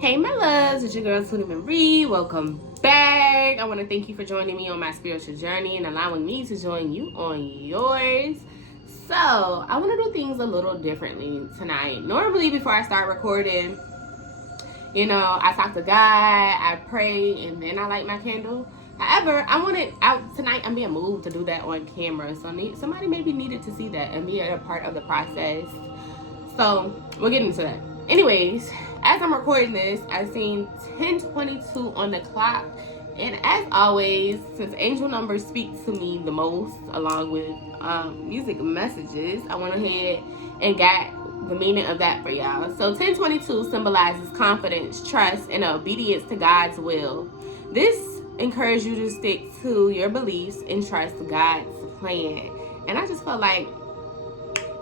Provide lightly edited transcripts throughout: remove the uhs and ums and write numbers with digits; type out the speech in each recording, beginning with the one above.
Hey my loves, it's your girl Tootiee Marie. Welcome back. I want to thank you for joining me on my spiritual journey and allowing me to join you on yours. So I want to do things a little differently tonight. Normally before I start recording, I talk to God, I pray, and then I light my candle. However, tonight I'm being moved to do that on camera. So somebody maybe needed to see that and be a part of the process. So we'll get into that. Anyways, as I'm recording this, I've seen 10:22 on the clock. And as always, since angel numbers speak to me the most, along with music messages, I went ahead and got the meaning of that for y'all. So 10:22 symbolizes confidence, trust, and obedience to God's will. This encourages you to stick to your beliefs and trust God's plan. And I just felt like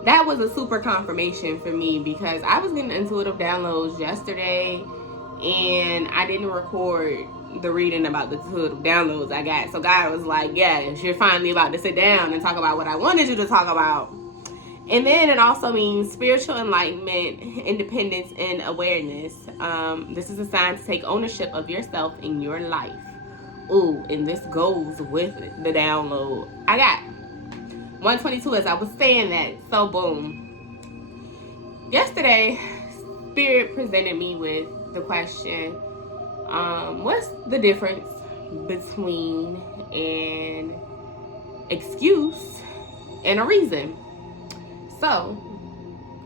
that was a super confirmation for me because I was getting intuitive downloads yesterday and I didn't record the reading about the intuitive downloads I got. So God was like, yes, you're finally about to sit down and talk about what I wanted you to talk about. And then it also means spiritual enlightenment, independence, and awareness. This is a sign to take ownership of yourself in your life. Ooh, and this goes with the download I got. 122 as I was saying that. So boom. Yesterday, Spirit presented me with the question, what's the difference between an excuse and a reason? So,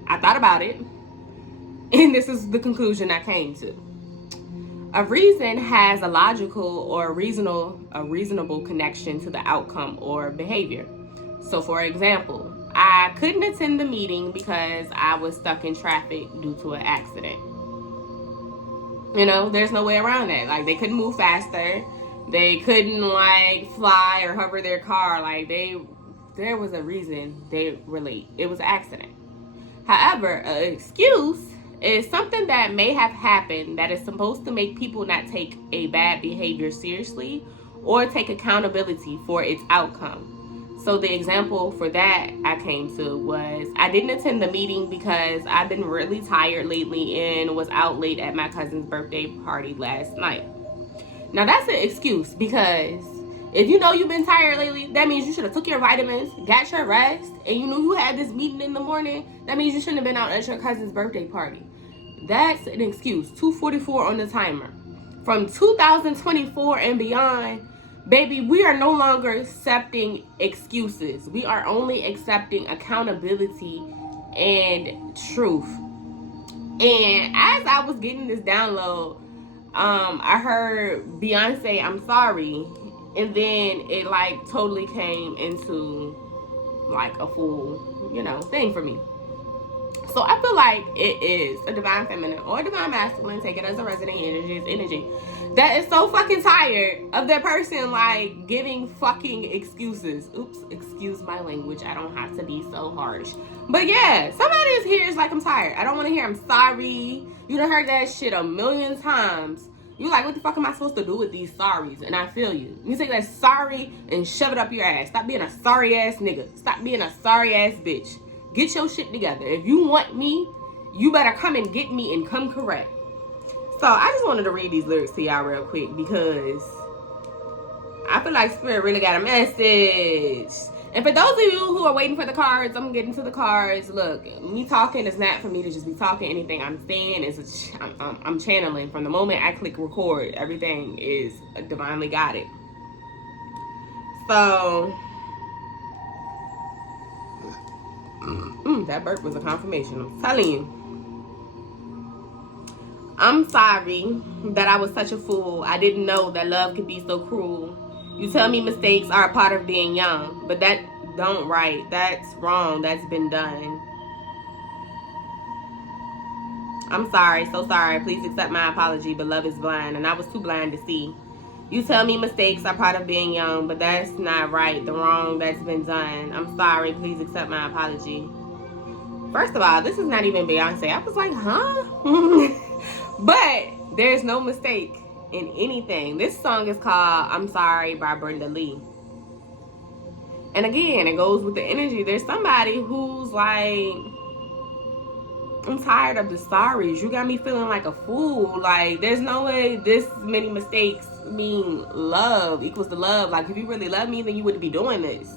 I thought about it, and this is the conclusion I came to. A reason has a logical or a reasonable connection to the outcome or behavior. So, for example, I couldn't attend the meeting because I was stuck in traffic due to an accident. There's no way around that. Like, they couldn't move faster. They couldn't, fly or hover their car. There was a reason they were late. It was an accident. However, an excuse is something that may have happened that is supposed to make people not take a bad behavior seriously or take accountability for its outcome. So the example for that I came to was I didn't attend the meeting because I've been really tired lately and was out late at my cousin's birthday party last night. Now that's an excuse because if you know you've been tired lately, that means you should have took your vitamins, got your rest, and you knew you had this meeting in the morning. That means you shouldn't have been out at your cousin's birthday party. That's an excuse. 2:44 on the timer. From 2024 and beyond, baby, we are no longer accepting excuses. We are only accepting accountability and truth. And as I was getting this download, I heard Beyonce, I'm sorry. And then it totally came into a full, thing for me. So I feel like it is a divine feminine or a divine masculine, take it as a resident energy that is so fucking tired of that person giving fucking excuses. Oops, excuse my language. I don't have to be so harsh. But yeah, somebody is here is I'm tired. I don't want to hear I'm sorry. You done heard that shit a million times. You what the fuck am I supposed to do with these sorries? And I feel you. You take that sorry and shove it up your ass. Stop being a sorry ass nigga. Stop being a sorry ass bitch. Get your shit together. If you want me, you better come and get me and come correct. So I just wanted to read these lyrics to y'all real quick because I feel like Spirit really got a message. And for those of you who are waiting for the cards, I'm getting to the cards. Look, me talking is not for me to just be talking. Anything I'm saying is I'm channeling. From the moment I click record, everything is divinely guided. So that burp was a confirmation. I'm telling you. I'm sorry that I was such a fool. I didn't know that love could be so cruel. You tell me mistakes are a part of being young, but that don't right. That's wrong. That's been done. I'm sorry, so sorry. Please accept my apology, but love is blind, and I was too blind to see. You tell me mistakes are part of being young, but that's not right. The wrong that's been done. I'm sorry. Please accept my apology. First of all, this is not even Beyonce. I was like, huh? But there's no mistake in anything. This song is called I'm Sorry by Brenda Lee. And again, it goes with the energy. There's somebody who's I'm tired of the sorries. You got me feeling like a fool. Like, there's no way this many mistakes mean love equals to love. Like, if you really love me, then you wouldn't be doing this.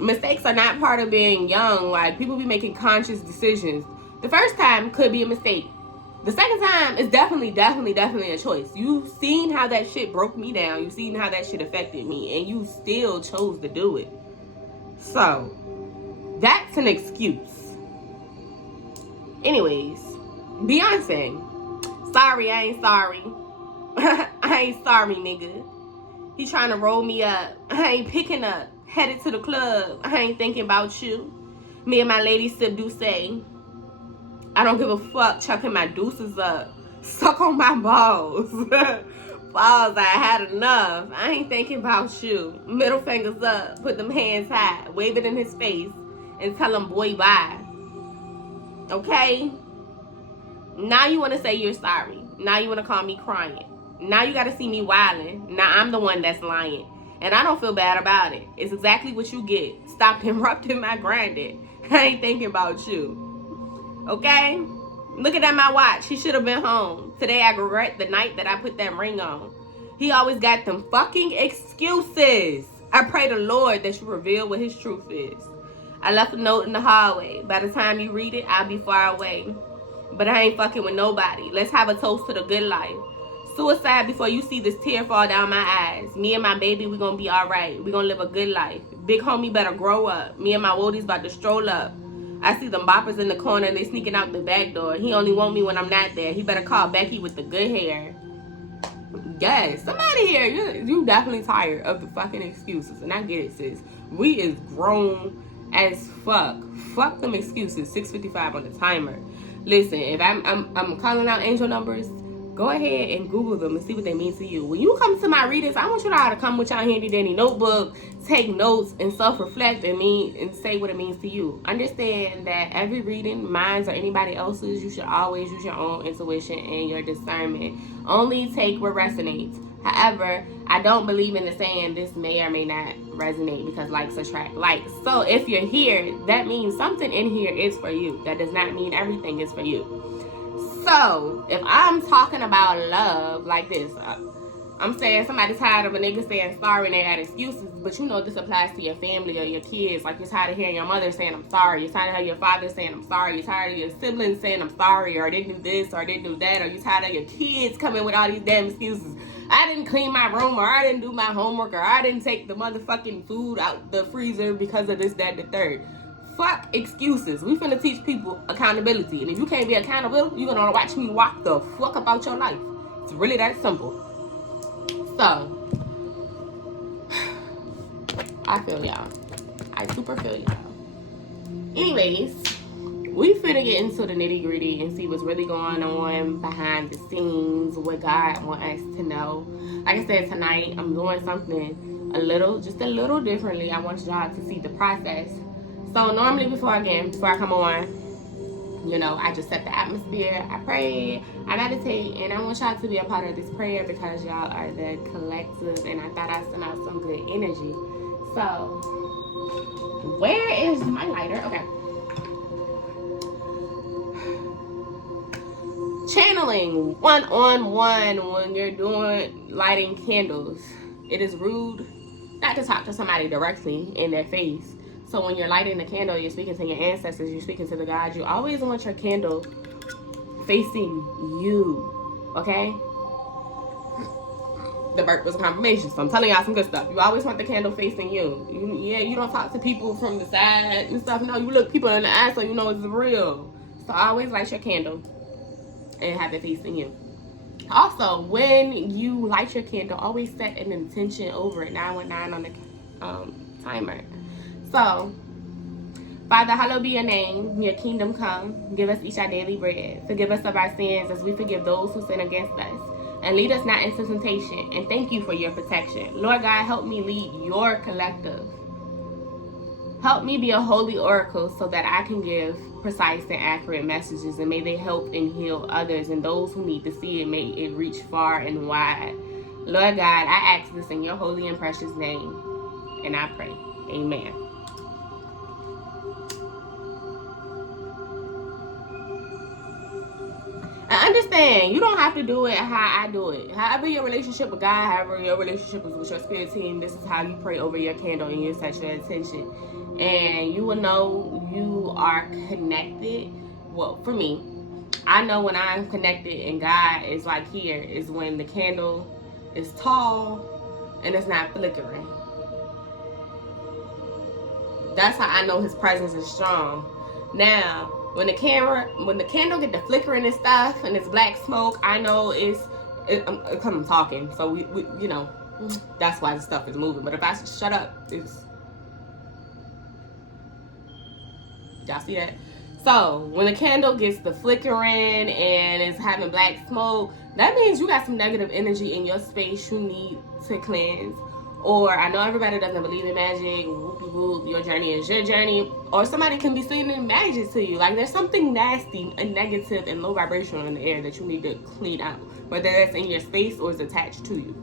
Mistakes are not part of being young. Like, people be making conscious decisions. The first time could be a mistake. The second time is definitely a choice. You've seen how that shit broke me down. You've seen how that shit affected me. And you still chose to do it. So, that's an excuse. Anyways, Beyonce. Sorry, I ain't sorry. I ain't sorry, nigga. He trying to roll me up. I ain't picking up. Headed to the club. I ain't thinking about you. Me and my lady sip Douce. I don't give a fuck chucking my deuces up. Suck on my balls. Balls, I had enough. I ain't thinking about you. Middle fingers up. Put them hands high. Wave it in his face. And tell him, boy, bye. Okay? Now you want to say you're sorry. Now you want to call me crying. Now you got to see me wilding. Now I'm the one that's lying. And I don't feel bad about it. It's exactly what you get. Stop interrupting my grinding. I ain't thinking about you. Okay? Looking at my watch. He should have been home. Today I regret the night that I put that ring on. He always got them fucking excuses. I pray the Lord that you reveal what his truth is. I left a note in the hallway. By the time you read it, I'll be far away. But I ain't fucking with nobody. Let's have a toast to the good life. Suicide before you see this tear fall down my eyes. Me and my baby, we gonna be alright. We gonna live a good life. Big homie better grow up. Me and my woadies about to stroll up. I see them boppers in the corner. They sneaking out the back door. He only want me when I'm not there. He better call Becky with the good hair. Yes, somebody here. You definitely tired of the fucking excuses. And I get it, sis. We is grown as fuck. Fuck them excuses. 6:55 on the timer. Listen, if I'm calling out angel numbers, go ahead and Google them and see what they mean to you. When you come to my readings, I want you all to come with your handy dandy notebook, take notes, and self-reflect and say what it means to you. Understand that every reading, mine or anybody else's, you should always use your own intuition and your discernment. Only take what resonates. However, I don't believe in the saying this may or may not resonate because likes attract likes. So if you're here, that means something in here is for you. That does not mean everything is for you. So, if I'm talking about love like this, I'm saying somebody tired of a nigga saying sorry and they got excuses, but you know this applies to your family or your kids. Like, you're tired of hearing your mother saying I'm sorry. You're tired of hearing your father saying I'm sorry. You're tired of your siblings saying I'm sorry, or I didn't do this, or I didn't do that, or you're tired of your kids coming with all these damn excuses. I didn't clean my room, or I didn't do my homework, or I didn't take the motherfucking food out the freezer because of this, that, the third. Fuck excuses. We finna teach people accountability. And if you can't be accountable, you're gonna watch me walk the fuck about your life. It's really that simple. So, I feel y'all. I super feel y'all. Anyways, we finna get into the nitty gritty and see what's really going on behind the scenes, what God wants us to know. Like I said, tonight, I'm doing something just a little differently. I want y'all to see the process. So normally before I come on, you know, I just set the atmosphere, I pray, I meditate, and I want y'all to be a part of this prayer because y'all are the collective, and I thought I'd send out some good energy. So, where is my lighter? Okay. Channeling one-on-one when you're lighting candles. It is rude not to talk to somebody directly in their face. So when you're lighting the candle, you're speaking to your ancestors, you're speaking to the gods. You always want your candle facing you, okay? The burp was a confirmation, so I'm telling y'all some good stuff. You always want the candle facing you. You don't talk to people from the side and stuff. No, you look people in the eye so you know it's real. So always light your candle and have it facing you. Also, when you light your candle, always set an intention over it. 919 on the timer. So, Father, hallowed be your name. Your kingdom come. Give us each our daily bread. Forgive us of our sins as we forgive those who sin against us. And lead us not into temptation. And thank you for your protection. Lord God, help me lead your collective. Help me be a holy oracle so that I can give precise and accurate messages. And may they help and heal others. And those who need to see it, may it reach far and wide. Lord God, I ask this in your holy and precious name. And I pray. Amen. understand, you don't have to do it how I do it. However your relationship with God, however your relationship is with your spirit team, this is how you pray over your candle and you set your intention. And you will know you are connected. Well, for me, I know when I'm connected and God is like here is when the candle is tall and it's not flickering. That's how I know his presence is strong. Now, when the candle get the flickering and stuff and it's black smoke, I know I'm talking. So we you know, that's why the stuff is moving. But if I shut up, y'all see that? So when the candle gets the flickering and it's having black smoke, that means you got some negative energy in your space you need to cleanse. Or I know everybody doesn't believe in magic, whoop, your journey is your journey. Or somebody can be sending magic to you. Like there's something nasty and negative and low vibrational in the air that you need to clean out. Whether that's in your space or is attached to you.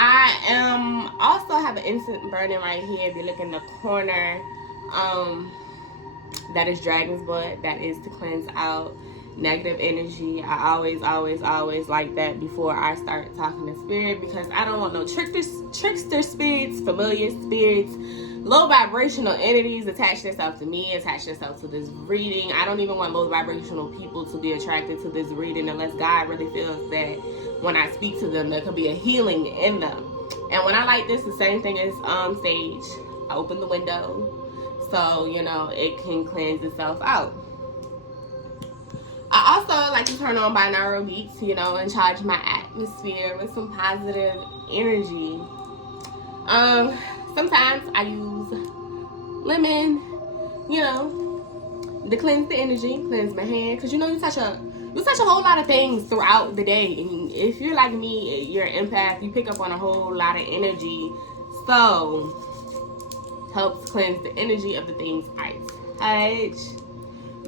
I also have an incense burning right here. If you look in the corner, that is dragon's blood. That is to cleanse out negative energy. I always like that before I start talking to spirit, because I don't want no trickster spirits, familiar spirits, low vibrational entities attach themselves to me, attach themselves to this reading. I don't even want low vibrational people to be attracted to this reading unless God really feels that when I speak to them there could be a healing in them. And when I like this, the same thing as sage. I open the window so you know it can cleanse itself out. I also like to turn on binaural beats, you know, and charge my atmosphere with some positive energy. Sometimes I use lemon, you know, to cleanse the energy, cleanse my hand, because you know you touch a whole lot of things throughout the day, and if you're like me, you're an empath, you pick up on a whole lot of energy, so helps cleanse the energy of the things I touch.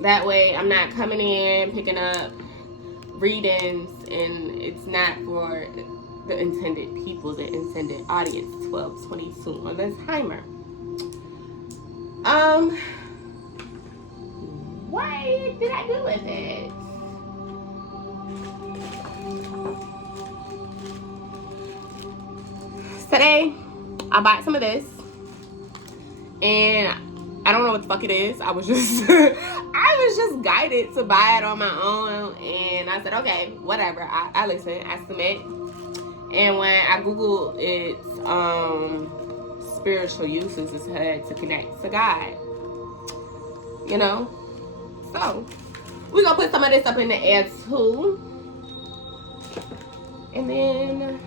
That way I'm not coming in picking up readings and it's not for the intended people, the intended audience. 12:22 on the timer. What did I do with it? Today I bought some of this and I don't know what the fuck it is. I was just guided to buy it on my own, and I said, okay, whatever. I listen, I submit. And when I Googled its spiritual uses, it said to connect to God. You know? So we're gonna put some of this up in the air too. And then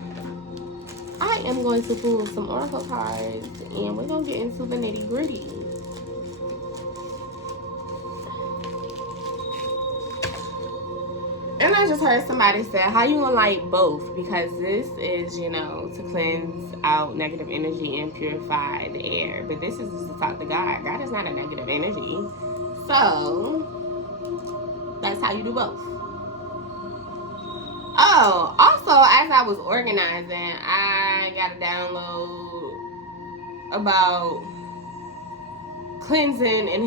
I am going to pull some oracle cards and we're gonna get into the nitty-gritty. And I just heard somebody say, how you gonna light both? Because this is, you know, to cleanse out negative energy and purify the air. But this is just to talk to God. God is not a negative energy. So, that's how you do both. Oh, also, as I was organizing, I got a download about cleansing and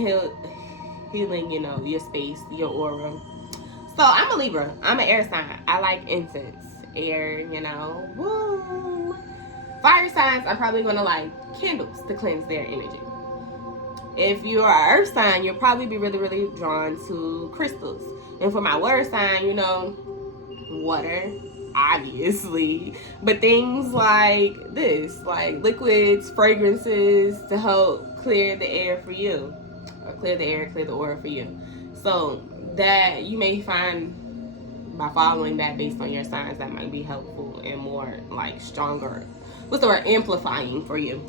healing, you know, your space, your aura. So I'm a Libra. I'm an air sign. I like incense, air, you know. Woo. Fire signs are probably going to like candles to cleanse their energy. If you're an earth sign, you'll probably be really, really drawn to crystals. And for my water sign, you know, water, obviously. But things like this, like liquids, fragrances to help clear the air for you. Or clear the air, clear the aura for you. So that you may find by following that based on your signs that might be helpful and more like stronger, what's the word, amplifying for you.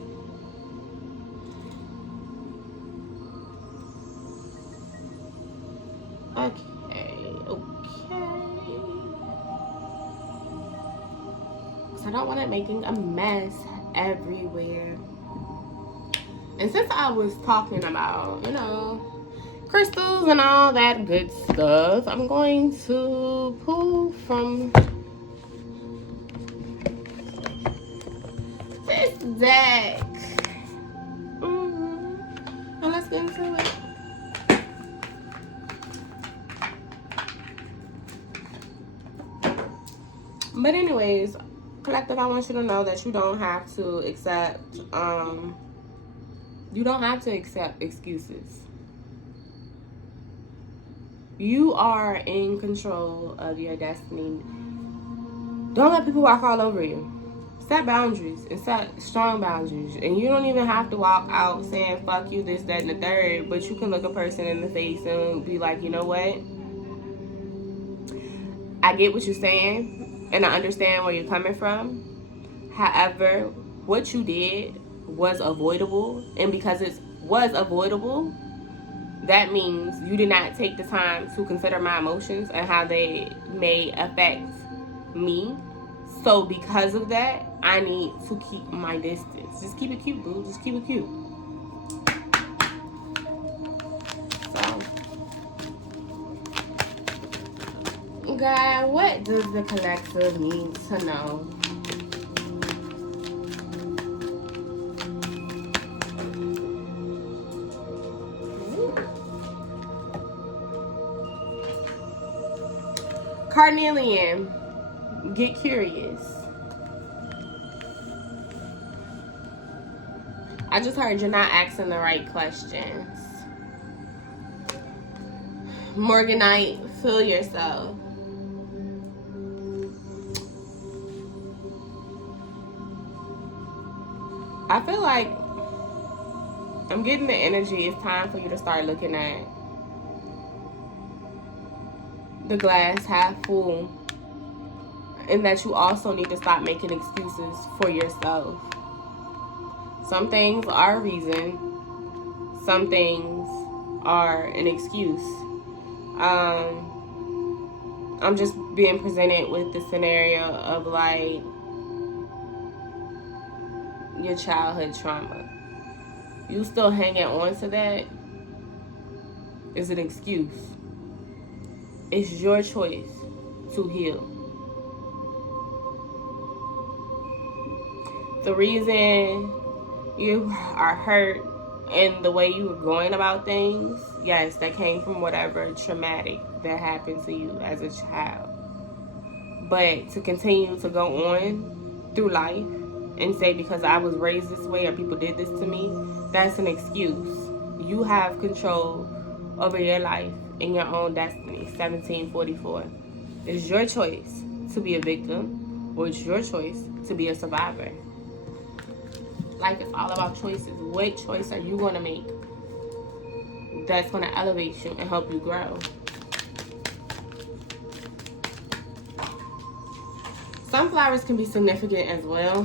Okay. So I don't want it making a mess everywhere. And since I was talking about, you know, crystals and all that good stuff, I'm going to pull from this deck. And let's get into it. But anyways, collective, I want you to know that you don't have to accept, excuses. You are in control of your destiny. Don't let people walk all over you. Set boundaries and set strong boundaries. And you don't even have to walk out saying fuck you, this, that, and the third. But you can look a person in the face and be like, you know what? I get what you're saying and I understand where you're coming from. However, what you did was avoidable. And because it was avoidable, that means you did not take the time to consider my emotions and how they may affect me. So because of that, I need to keep my distance. Just keep it cute, boo. Just keep it cute. So, God, what does the collective need to know? Carnelian, get curious. I just heard you're not asking the right questions. Morganite, feel yourself. I feel like I'm getting the energy. It's time for you to start looking at the glass half full, and that you also need to stop making excuses for yourself. Some things are a reason, some things are an excuse. I'm just being presented with the scenario of like your childhood trauma. You still hanging on to that is an excuse. It's your choice to heal. The reason you are hurt and the way you were going about things, yes, that came from whatever traumatic that happened to you as a child. But to continue to go on through life and say because I was raised this way or people did this to me, that's an excuse. You have control over your life and your own destiny. 1744. It's your choice to be a victim, or it's your choice to be a survivor. Life is all about choices. What choice are you going to make that's going to elevate you and help you grow? Sunflowers can be significant as well.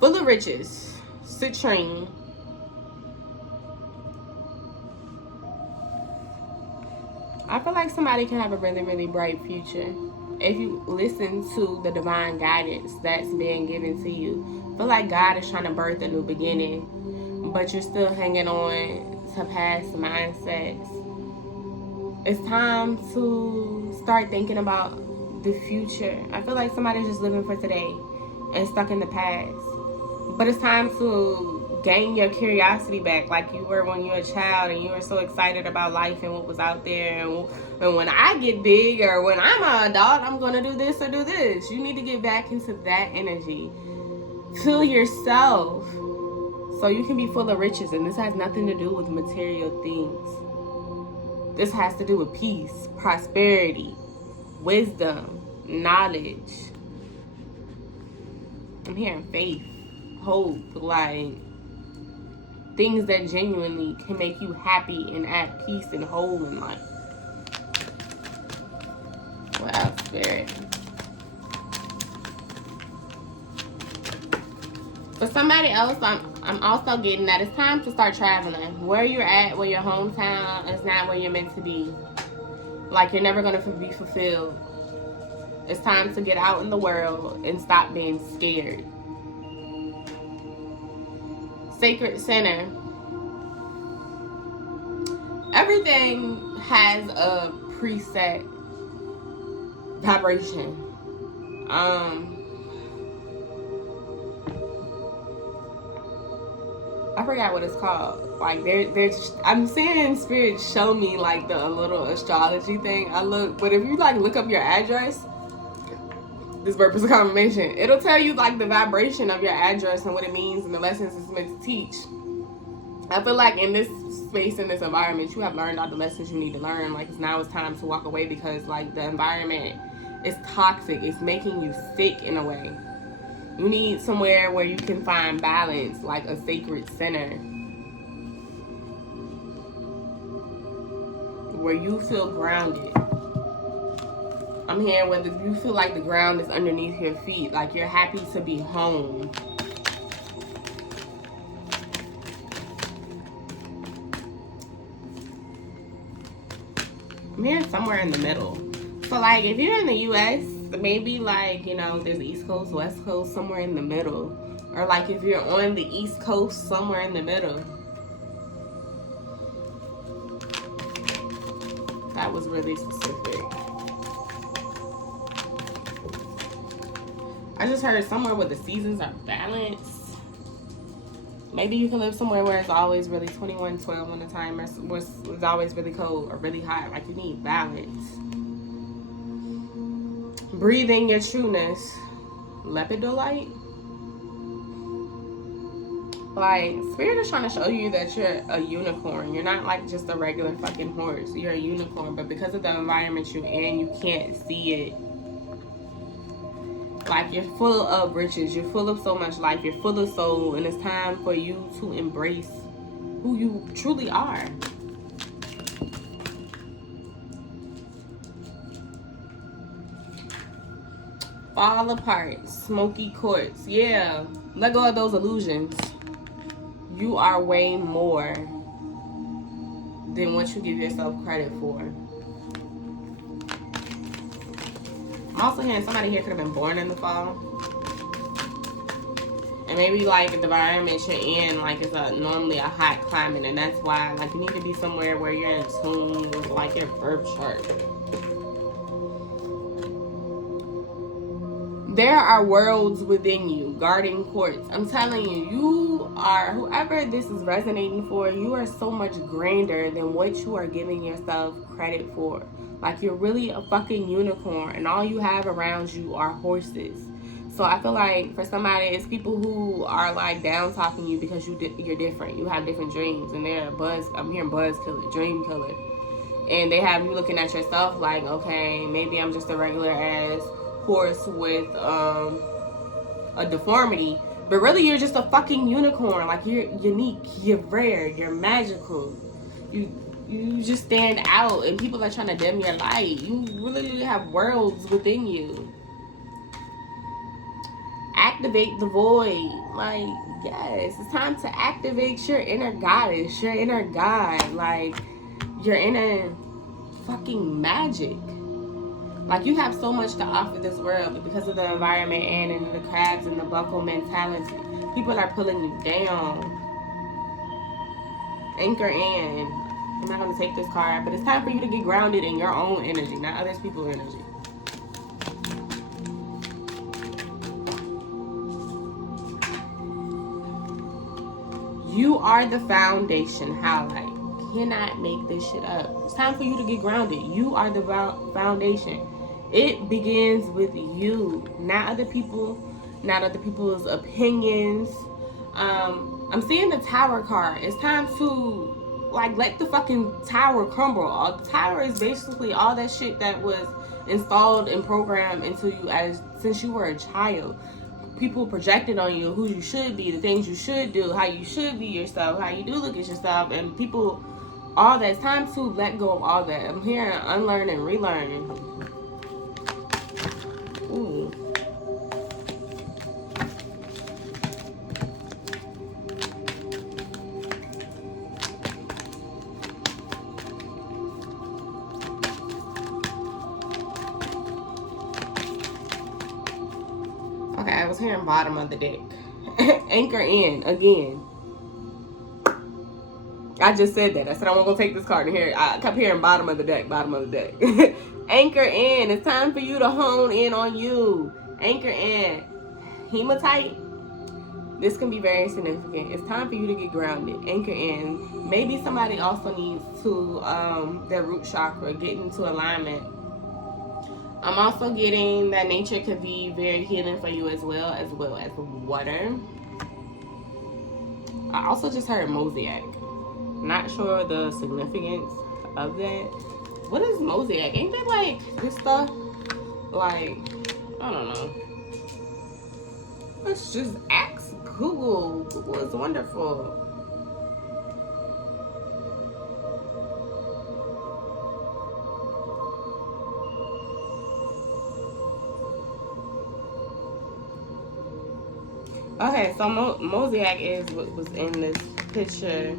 Full of riches. Citrine. I feel like somebody can have a really, really bright future if you listen to the divine guidance that's being given to you. I feel like God is trying to birth a new beginning, but you're still hanging on to past mindsets. It's time to start thinking about the future. I feel like somebody's just living for today and stuck in the past. But it's time to gain your curiosity back like you were when you were a child and you were so excited about life and what was out there. And when I get big or when I'm an adult, I'm going to do this or do this. You need to get back into that energy. Feel yourself so you can be full of riches. And this has nothing to do with material things. This has to do with peace, prosperity, wisdom, knowledge. I'm hearing faith, hope, like things that genuinely can make you happy and at peace and whole in life. What else, Spirit? For somebody else, I'm also getting that it's time to start traveling. Where you're at, where your hometown is not where you're meant to be. Like you're never going to be fulfilled. It's time to get out in the world and stop being scared. Sacred Center. Everything has a preset vibration. I forgot what it's called. Like I'm seeing spirit show me like a little astrology thing. But if you like look up your address, this purpose of confirmation, it'll tell you like the vibration of your address and what it means and the lessons it's meant to teach. I feel like in this space, in this environment, you have learned all the lessons you need to learn. Like now it's time to walk away because like the environment is toxic. It's making you sick in a way. You need somewhere where you can find balance, like a sacred center, where you feel grounded. I'm hearing whether you feel like the ground is underneath your feet, like you're happy to be home. I'm hearing somewhere in the middle. So like if you're in the US, maybe like, you know, there's East Coast, West Coast, somewhere in the middle. Or like if you're on the East Coast, somewhere in the middle. That was really specific. I just heard somewhere where the seasons are balanced. Maybe you can live somewhere where it's always really 21:12 on the timer, where it's always really cold or really hot. Like you need balance. Breathing your trueness. Lepidolite. Like, Spirit is trying to show you that you're a unicorn. You're not like just a regular fucking horse. You're a unicorn, but because of the environment you're in, you can't see it. Like, you're full of riches. You're full of so much life. You're full of soul. And it's time for you to embrace who you truly are. Fall apart. Smoky quartz. Yeah. Let go of those illusions. You are way more than what you give yourself credit for. I'm also hearing somebody here could have been born in the fall. And maybe like the environment you're in, like it's normally a hot climate, and that's why like you need to be somewhere where you're in tune with like your birth chart. There are worlds within you, guarding quartz. I'm telling you, you are, whoever this is resonating for, you are so much grander than what you are giving yourself credit for. Like you're really a fucking unicorn, and all you have around you are horses. So I feel like for somebody, it's people who are like down talking you because you're different. You have different dreams, and they're I'm hearing buzz killer, dream killer. And they have you looking at yourself like, okay, maybe I'm just a regular ass horse with a deformity, but really you're just a fucking unicorn. Like you're unique, you're rare, you're magical, you just stand out, and people are trying to dim your light. You really have worlds within you. Activate the void. Like, yes, it's time to activate your inner goddess, your inner god, like your inner fucking magic. Like, you have so much to offer this world, but because of the environment and the crabs and the buckle mentality, people are pulling you down. Anchor in. I'm not going to take this card, but it's time for you to get grounded in your own energy, not other people's energy. You are the foundation. Highlight. Cannot make this shit up. It's time for you to get grounded. You are the foundation. It begins with you, not other people, not other people's opinions. I'm seeing the tower card. It's time to like let the fucking tower crumble. The tower is basically all that shit that was installed and programmed into you since you were a child. People projected on you who you should be, the things you should do, how you should be yourself, how you do look at yourself, and people, all that. It's time to let go of all that. I'm hearing unlearn and relearn. Ooh. Okay, I was hearing bottom of the deck. Anchor in again. I just said that. I said I wasn't gonna take this card in here. I kept hearing bottom of the deck, bottom of the deck. Anchor in. It's time for you to hone in on you. Anchor in. Hematite. This can be very significant. It's time for you to get grounded, anchor in. Maybe somebody also needs to, their root chakra, get into alignment. I'm also getting that nature could be very healing for you as well as water. I also just heard mosaic. Not sure the significance of that. What is mosaic? Ain't that like this stuff? Like, I don't know. Let's just ask Google. Google is wonderful. Okay, so mosaic is what was in this picture.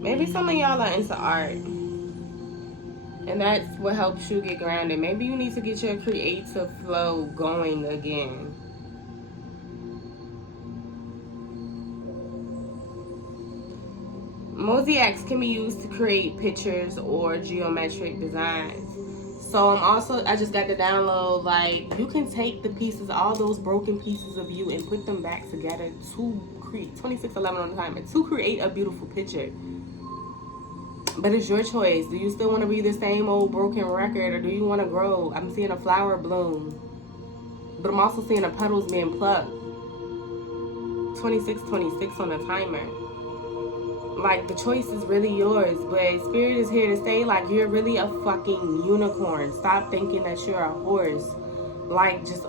Maybe some of y'all are into art, and that's what helps you get grounded. Maybe you need to get your creative flow going again. Mosaics can be used to create pictures or geometric designs. So I just got the download, like, you can take the pieces, all those broken pieces of you, and put them back together to create 2611 on the timer, to create a beautiful picture. But it's your choice. Do you still want to be the same old broken record, or do you want to grow? I'm seeing a flower bloom, but I'm also seeing the petals being plucked. 2626 on the timer. Like, the choice is really yours, but Spirit is here to say, like, you're really a fucking unicorn. Stop thinking that you're a horse. Like, just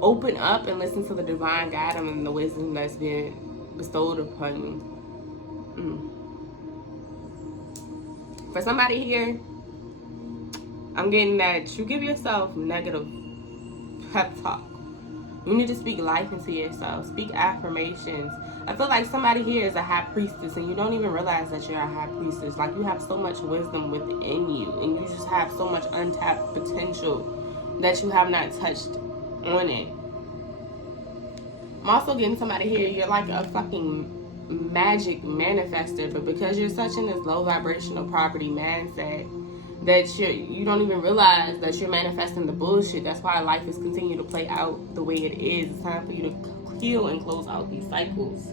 open up and listen to the divine guidance and the wisdom that's been bestowed upon you. For somebody here, I'm getting that you give yourself negative pep talk. You need to speak life into yourself. Speak affirmations. I feel like somebody here is a high priestess, and you don't even realize that you're a high priestess. Like, you have so much wisdom within you, and you just have so much untapped potential that you have not touched on it. I'm also getting somebody here, you're like a fucking magic manifester, but because you're such in this low vibrational property mindset that you don't even realize that you're manifesting the bullshit. That's why life is continuing to play out the way it is. It's time for you to heal and close out these cycles.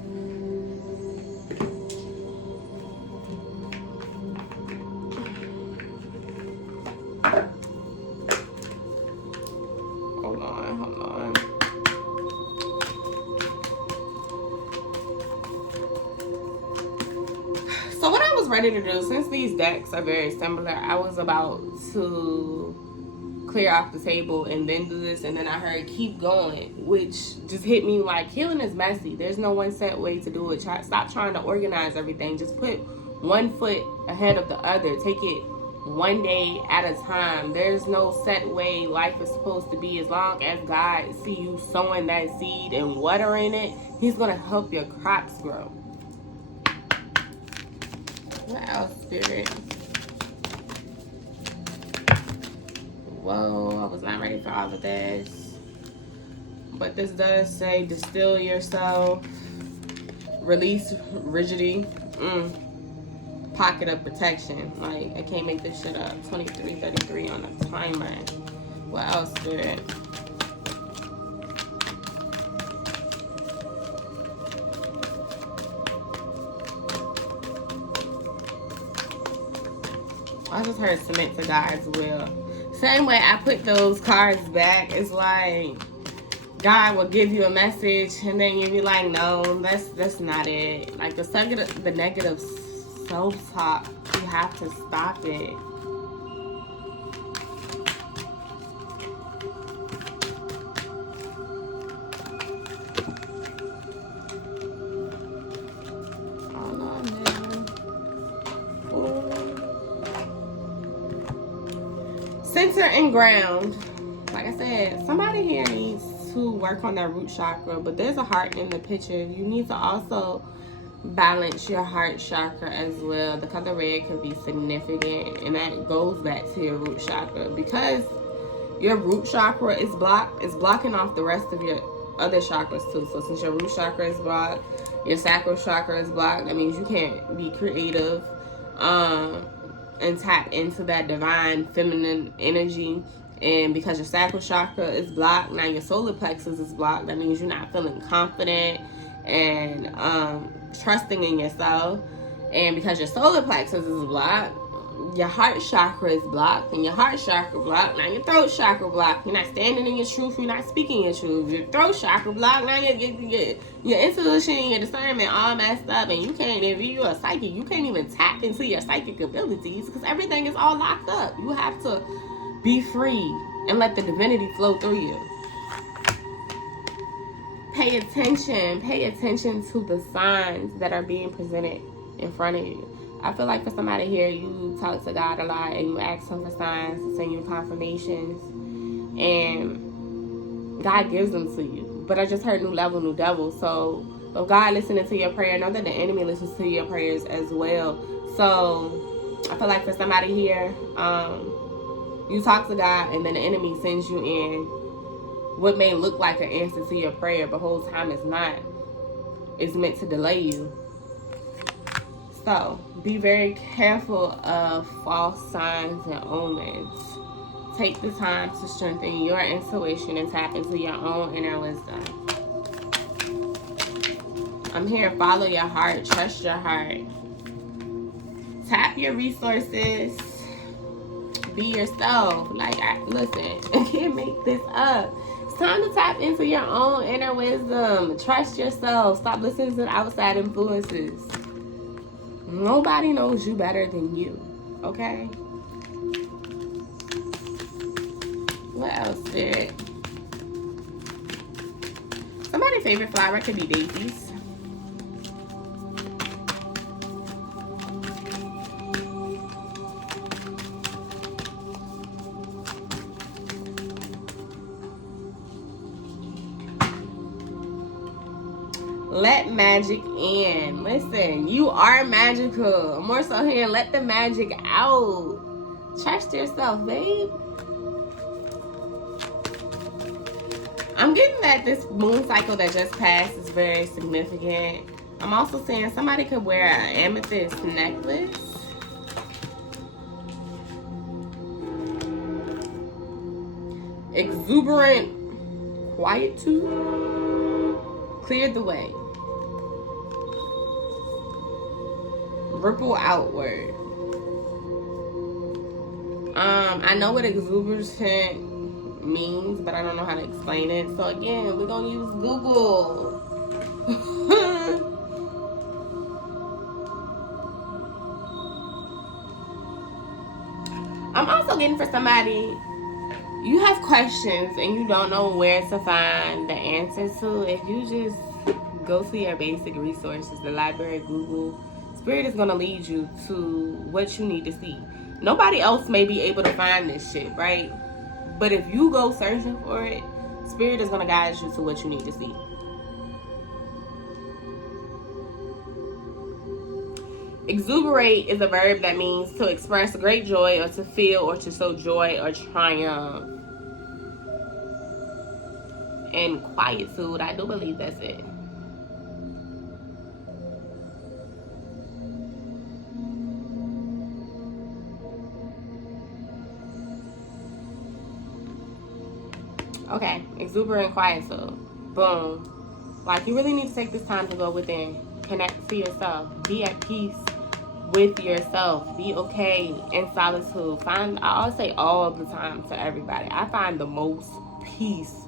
Hold on. So what I was ready to do, since these decks are very similar, I was about to clear off the table and then do this, and then I heard keep going, which just hit me like healing is messy. There's no one set way to do it. Stop trying to organize everything. Just put one foot ahead of the other. Take it one day at a time. There's no set way life is supposed to be. As long as God see you sowing that seed and watering it, He's gonna help your crops grow. What else, Spirit? Whoa, I was not ready for all of this. But this does say distill yourself, release rigidity, pocket of protection. Like, I can't make this shit up. 2333 on the timer. What else, Spirit? I just heard submit to God's will. Same way I put those cards back, it's like God will give you a message and then you'll be like, no, that's not it. Like the negative self-talk, you have to stop it. Center and ground. Like I said, somebody here needs to work on that root chakra, but there's a heart in the picture. You need to also balance your heart chakra as well. The color red could be significant, and that goes back to your root chakra, because your root chakra is blocking off the rest of your other chakras too. So since your root chakra is blocked, your sacral chakra is blocked, that means you can't be creative and tap into that divine feminine energy And because your sacral chakra is blocked, now your solar plexus is blocked. That means you're not feeling confident and trusting in yourself. And because your solar plexus is blocked, your heart chakra is blocked. And your heart chakra blocked, now your throat chakra blocked. You're not standing in your truth. You're not speaking your truth. Your throat chakra blocked. Now your intuition, your discernment all messed up. And you can't, if you're a psychic, you can't even tap into your psychic abilities because everything is all locked up. You have to be free and let the divinity flow through you. Pay attention to the signs that are being presented in front of you. I feel like for somebody here, you talk to God a lot and you ask him for signs to send you confirmations, and God gives them to you. But I just heard new level, new devil. So if God listening to your prayer, know that the enemy listens to your prayers as well. So I feel like for somebody here, you talk to God and then the enemy sends you in what may look like an answer to your prayer, but whole time it's not. It's meant to delay you. So be very careful of false signs and omens. Take the time to strengthen your intuition and tap into your own inner wisdom. I'm here. Follow your heart. Trust your heart. Tap your resources. Be yourself. Listen, I can't make this up. It's time to tap into your own inner wisdom. Trust yourself. Stop listening to the outside influences. Nobody knows you better than you. Okay? What else, Spirit? Somebody's favorite flower could be daisies. Let magic in. Listen, you are magical. I'm more so here. Let the magic out. Trust yourself, babe. I'm getting that this moon cycle that just passed is very significant. I'm also saying somebody could wear an amethyst necklace. Exuberant quietude cleared the way. Ripple outward. I know what exuberant means, but I don't know how to explain it. So again, we're gonna use Google. I'm also getting for somebody, you have questions and you don't know where to find the answers to. If you just go to your basic resources, the library, Google, Spirit is going to lead you to what you need to see. Nobody else may be able to find this shit, right? But if you go searching for it, Spirit is going to guide you to what you need to see. Exuberate is a verb that means to express great joy or to feel or to show joy or triumph. And quietude, I do believe that's it. Okay, exuberant quietude. Boom. Like, you really need to take this time to go within. Connect to yourself. Be at peace with yourself. Be okay in solitude. I always say all the time to everybody, I find the most peace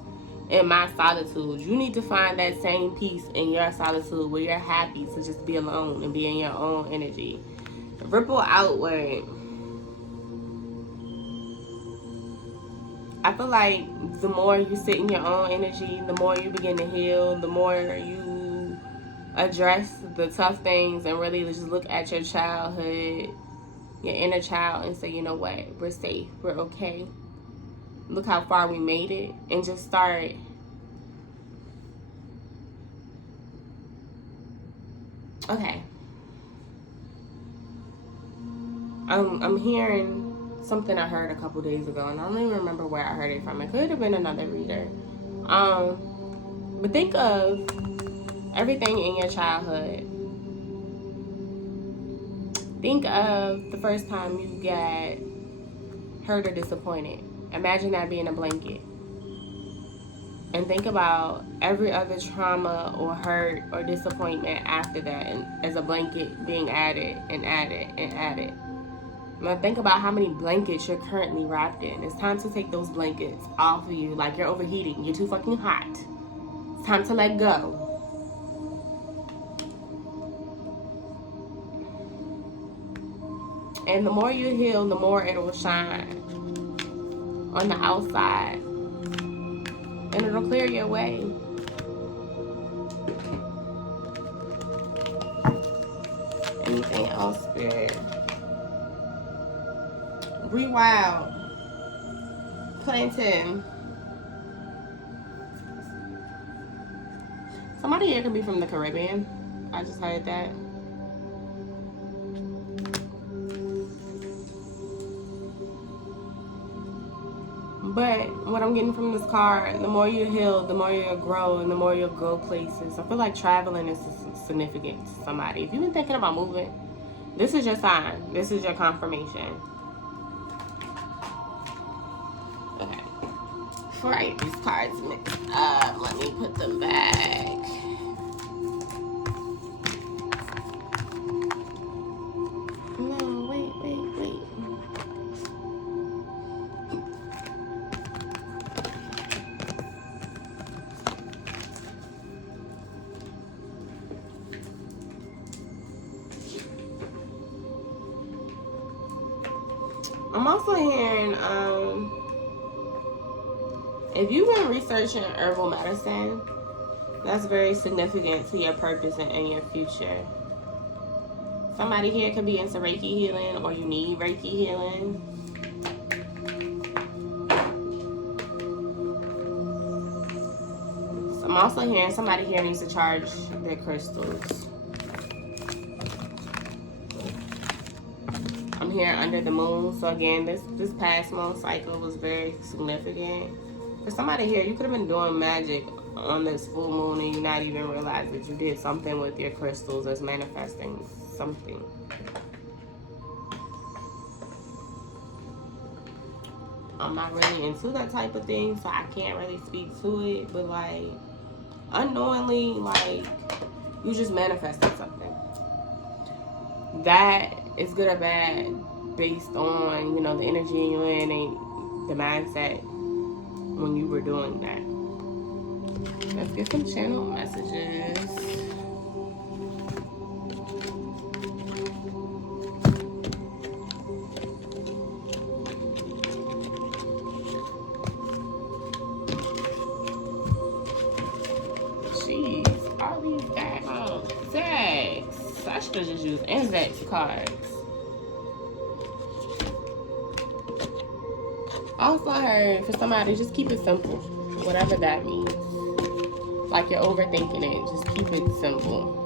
in my solitude. You need to find that same peace in your solitude where you're happy to just be alone and be in your own energy. Ripple outward. I feel like the more you sit in your own energy, the more you begin to heal, the more you address the tough things and really just look at your childhood, your inner child, and say, you know what, we're safe, we're okay. Look how far we made it, and just start okay. I'm hearing something I heard a couple days ago, and I don't even remember where I heard it from. It could have been another reader. But think of everything in your childhood. Think of the first time you got hurt or disappointed. Imagine that being a blanket. And think about every other trauma or hurt or disappointment after that, and as a blanket being added and added and added. Now think about how many blankets you're currently wrapped in. It's time to take those blankets off of you. Like you're overheating. You're too fucking hot. It's time to let go. And the more you heal, the more it will shine on the outside. And it'll clear your way. Anything else, Spirit? Rewild. Plantain. Somebody here can be from the Caribbean. I just heard that. But what I'm getting from this card, the more you heal, the more you'll grow, and the more you'll go places. I feel like traveling is significant to somebody. If you've been thinking about moving, this is your sign. This is your confirmation. Okay. Before I get these cards mixed up, let me put them back. No, wait. I'm also hearing, if you've been researching herbal medicine, that's very significant to your purpose and your future. Somebody here could be into Reiki healing, or you need Reiki healing. So I'm also hearing somebody here needs to charge their crystals. I'm here under the moon. So again, this past moon cycle was very significant. For somebody here, you could have been doing magic on this full moon and you not even realize that you did something with your crystals that's manifesting something. I'm not really into that type of thing, so I can't really speak to it, but like unknowingly, like you just manifested something. That is good or bad based on, you know, the energy you're in and the mindset when you were doing that. Let's get some channel messages. Jeez, all these daggone decks. I should have just used Index cards. Also heard for somebody, just keep it simple, whatever that means. Like you're overthinking it, just keep it simple.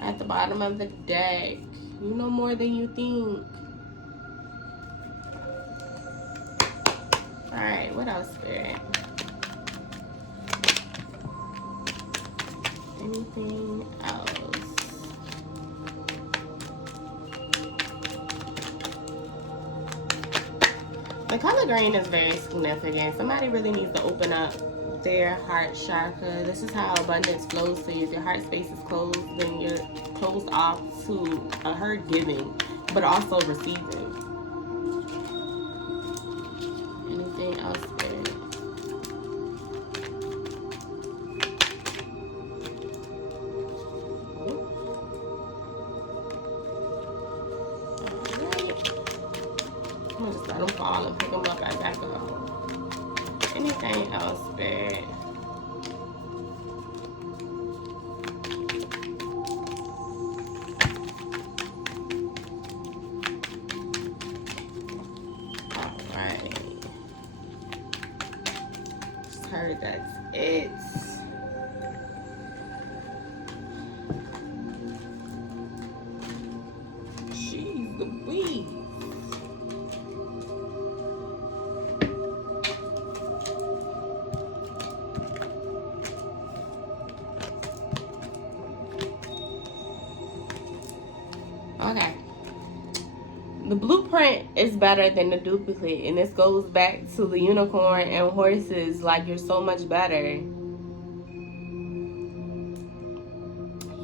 At the bottom of the deck, you know more than you think. Alright, what else, Spirit? Anything else? The color green is very significant. Somebody really needs to open up their heart chakra. This is how abundance flows to you. If your heart space is closed, then you're closed off to her giving, but also receiving. Anything else, Spirit? I'm gonna just let them fall and pick them up right back up. Anything else, Spirit? Alright. Just heard that's it. Jeez Louise. blueprint is better than the duplicate. And this goes back to the unicorn and horses. Like, you're so much better.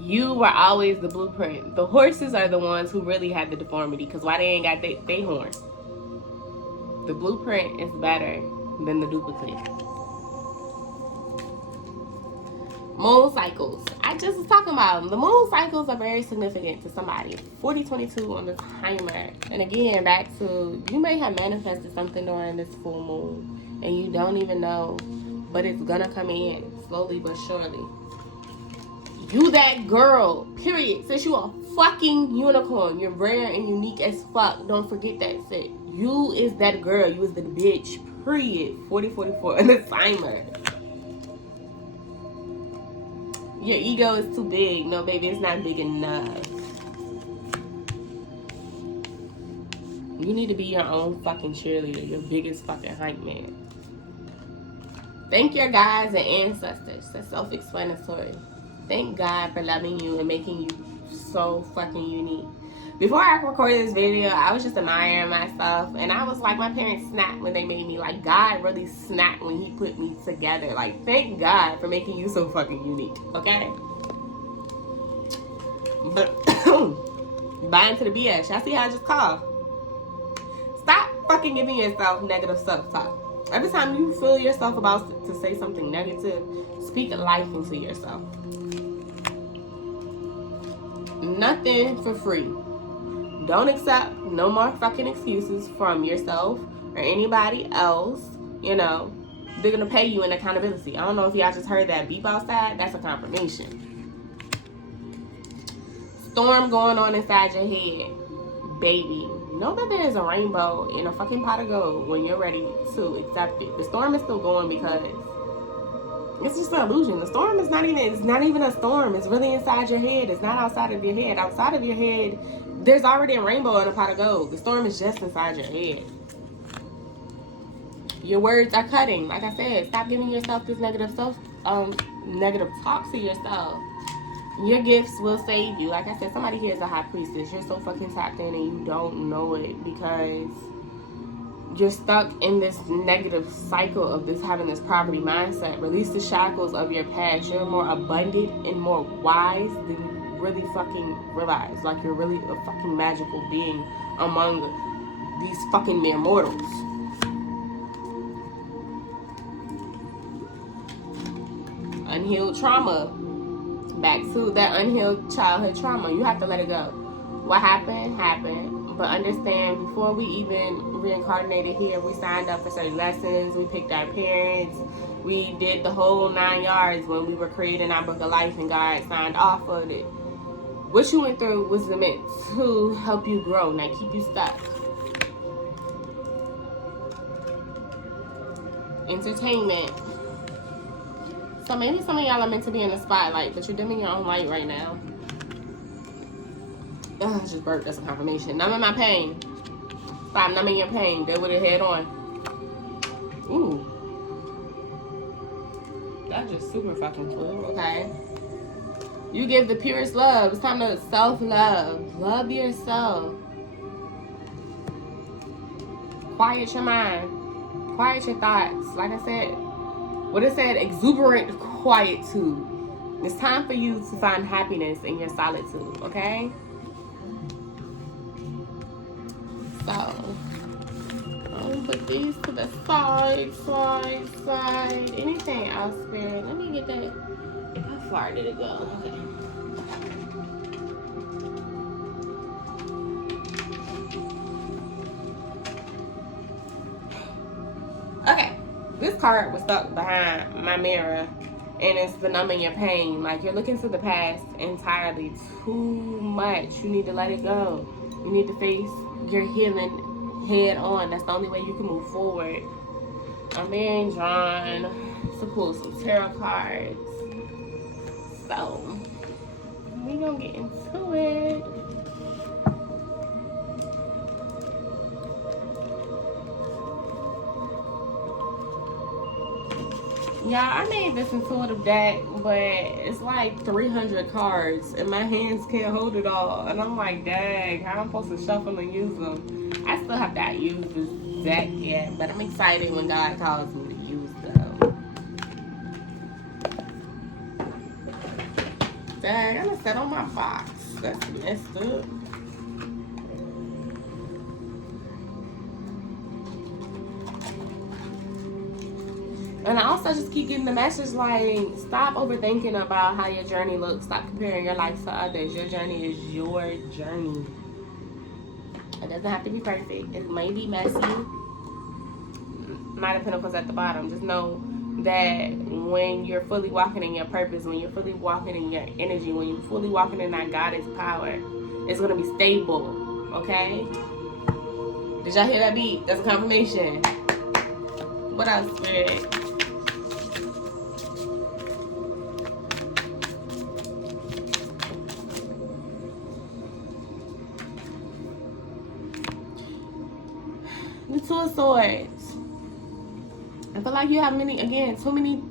You were always the blueprint. The horses are the ones who really had the deformity. Because why they ain't got they horn? The blueprint is better than the duplicate. Moon cycles. I just was talking about them. The moon cycles are very significant to somebody. 4022 on the timer. And again, back to, you may have manifested something during this full moon and you don't even know, but it's gonna come in slowly but surely. You that girl, period. Since you a fucking unicorn, you're rare and unique as fuck. Don't forget that shit. You is that girl. You is the bitch, period. 4044 on the timer. Your ego is too big. No, baby, it's not big enough. You need to be your own fucking cheerleader. Your biggest fucking hype man. Thank your guides and ancestors. That's self-explanatory. Thank God for loving you and making you so fucking unique. Before I recorded this video, I was just admiring myself. And I was like, my parents snapped when they made me. Like, God really snapped when he put me together. Like, thank God for making you so fucking unique. Okay? But, buy into the BS. Y'all see how I just called? Stop fucking giving yourself negative self-talk. Every time you feel yourself about to say something negative, speak life into yourself. Nothing for free. Don't accept no more fucking excuses from yourself or anybody else. You know, they're gonna pay you in accountability. I don't know if y'all just heard that beep outside. That's a confirmation. Storm going on inside your head. Baby, know that there is a rainbow in a fucking pot of gold when you're ready to accept it. The storm is still going because it's just an illusion. The storm is not even a storm. It's really inside your head. It's not outside of your head. Outside of your head, there's already a rainbow in a pot of gold. The storm is just inside your head. Your words are cutting. Like I said, stop giving yourself this negative talk to yourself. Your gifts will save you. Like I said, somebody here is a high priestess. You're so fucking tapped in and you don't know it because you're stuck in this negative cycle of this having this poverty mindset. Release the shackles of your past. You're more abundant and more wise than you really fucking realize. Like, you're really a fucking magical being among these fucking mere mortals. Unhealed trauma. Back to that unhealed childhood trauma. You have to let it go. What happened, happened. But understand, before we even reincarnated here, we signed up for certain lessons. We picked our parents. We did the whole 9 yards when we were creating our book of life and God signed off on it. What you went through was meant to help you grow, not keep you stuck. Entertainment. So maybe some of y'all are meant to be in the spotlight, but you're dimming your own light right now. Ugh, I just burped. That's a confirmation. Numbing my pain. Stop numbing your pain. Deal with it head on. Ooh. That's just super fucking cool. Okay. You give the purest love. It's time to self-love. Love yourself. Quiet your mind. Quiet your thoughts. Like I said, what it said, exuberant quietude. It's time for you to find happiness in your solitude, okay? So, I'm gonna put these to the side. Anything else, Spirit? Let me get that. How far did it go? Okay. Okay. This card was stuck behind my mirror, and it's the numbing your pain. Like, you're looking to the past entirely too much. You need to let it go. You need to face your healing head on. That's the only way you can move forward. I'm being drawn to pull some tarot cards. So, we gonna get into it. Yeah, I made this intuitive deck, but it's like 300 cards, and my hands can't hold it all. And I'm like, dang, how am I supposed to shuffle and use them? I still have not used this deck yet, but I'm excited when God calls me to use them. Dang, I'm gonna set on my box. That's messed up. And I also just keep getting the message like, stop overthinking about how your journey looks. Stop comparing your life to others. Your journey is your journey. It doesn't have to be perfect. It may be messy. Knight of Pentacles at the bottom. Just know that when you're fully walking in your purpose, when you're fully walking in your energy, when you're fully walking in that goddess power, it's going to be stable. Okay? Did y'all hear that beat? That's a confirmation. What else, Spirit? The Two of Swords. I feel like you have too many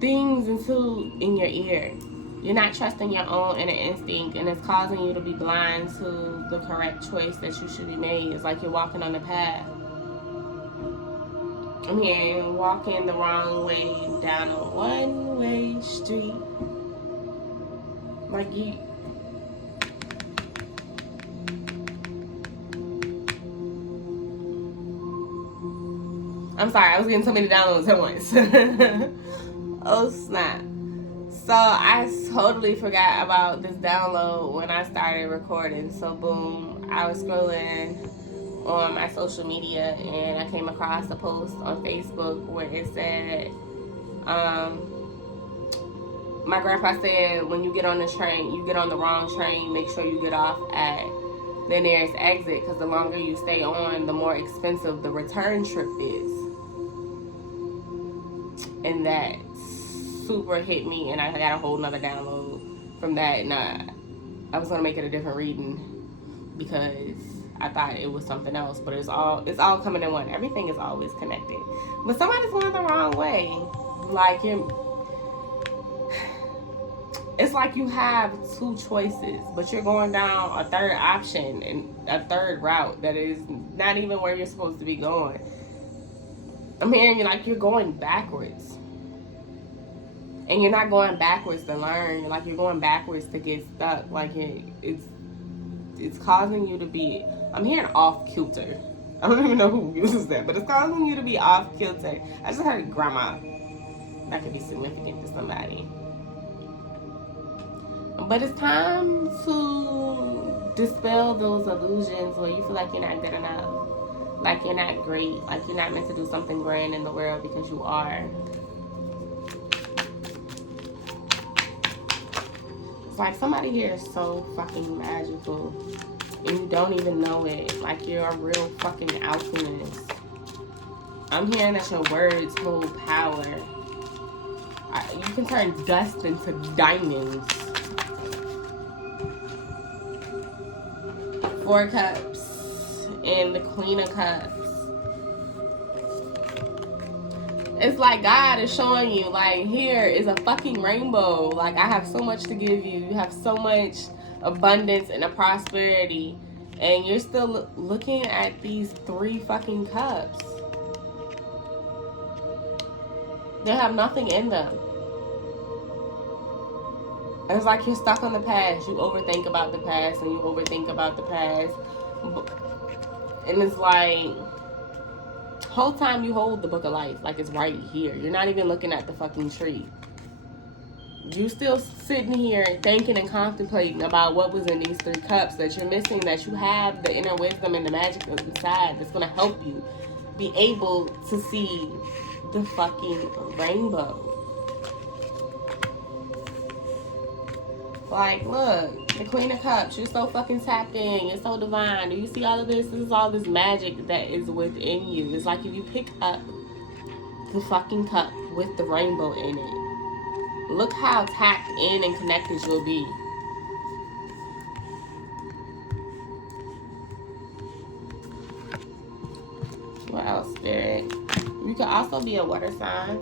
things in your ear. You're not trusting your own inner instinct, and it's causing you to be blind to the correct choice that you should be made. It's like you're walking on the path. I'm hearing walking the wrong way down a one-way street. Like you... I'm sorry, I was getting so many downloads at once. Oh, snap. So I totally forgot about this download when I started recording. So boom, I was scrolling on my social media and I came across a post on Facebook where it said, my grandpa said, when you get on the train, you get on the wrong train, make sure you get off at the nearest exit, because the longer you stay on, the more expensive the return trip is. And that super hit me, and I got a whole nother download from that, and I was gonna make it a different reading because I thought it was something else, but it's all coming in one. Everything is always connected. But somebody's going the wrong way. Like it's like you have two choices, but you're going down a third option and a third route that is not even where you're supposed to be going. I'm hearing you like you're going backwards. And you're not going backwards to learn. Like you're going backwards to get stuck. Like it's causing you to be, I'm hearing off kilter. I don't even know who uses that, but it's causing you to be off kilter. I just heard grandma. That could be significant to somebody. But it's time to dispel those illusions where you feel like you're not good enough. Like you're not great. Like you're not meant to do something grand in the world, because you are. It's like somebody here is so fucking magical and you don't even know it. Like you're a real fucking alchemist. I'm hearing that your words hold power. You can turn dust into diamonds. 4 Cups and the Queen of Cups. It's like God is showing you, like, here is a fucking rainbow. Like, I have so much to give you. You have so much abundance and a prosperity. And you're still looking at these 3 fucking cups. They have nothing in them. It's like you're stuck on the past. You overthink about the past and you overthink about the past. And it's like, whole time you hold the book of life like it's right here. You're not even looking at the fucking tree. You still sitting here thinking and contemplating about what was in these 3 cups that you're missing, that you have the inner wisdom and the magic inside that's going to help you be able to see the fucking rainbow. Like, look, the Queen of Cups, you're so fucking tapped in, you're so divine. Do you see all of this? This is all this magic that is within you. It's like if you pick up the fucking cup with the rainbow in it, look how tapped in and connected you'll be. What else, Spirit? You could also be a water sign.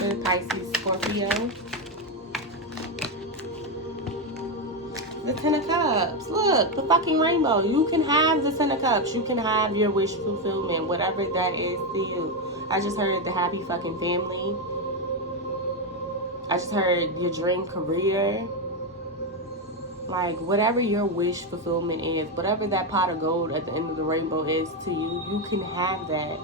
Cancer, Pisces, Scorpio. The Ten of Cups. Look, the fucking rainbow. You can have the Ten of Cups. You can have your wish fulfillment, whatever that is to you. I just heard the happy fucking family. I just heard your dream career. Like, whatever your wish fulfillment is, whatever that pot of gold at the end of the rainbow is to you, you can have that.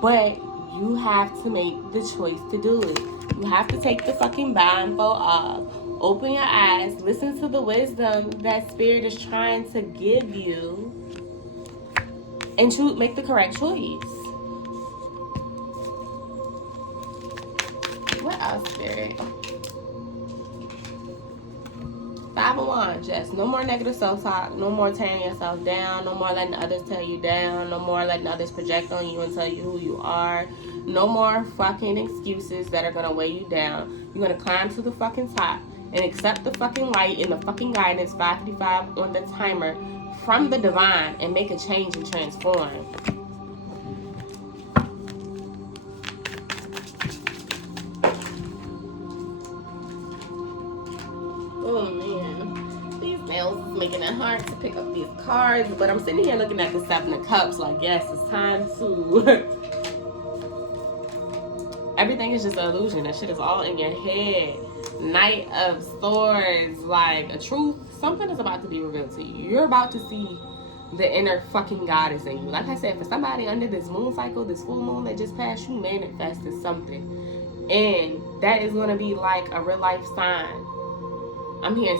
But you have to make the choice to do it. You have to take the fucking blindfold off. Open your eyes. Listen to the wisdom that Spirit is trying to give you. And make the correct choice. What else, Spirit? 5 of Wands, yes. No more negative self-talk. No more tearing yourself down. No more letting others tear you down. No more letting others project on you and tell you who you are. No more fucking excuses that are going to weigh you down. You're going to climb to the fucking top and accept the fucking light and the fucking guidance, 555 on the timer, from the divine, and make a change and transform. Oh man, these nails is making it hard to pick up these cards, but I'm sitting here looking at the Seven of Cups like, yes, it's time to... Everything is just an illusion. That shit is all in your head. Knight of Swords, like a truth. Something is about to be revealed to you. You're about to see the inner fucking goddess in you. Like I said, for somebody under this moon cycle, this full moon that just passed, you manifested something. And that is going to be like a real life sign. I'm hearing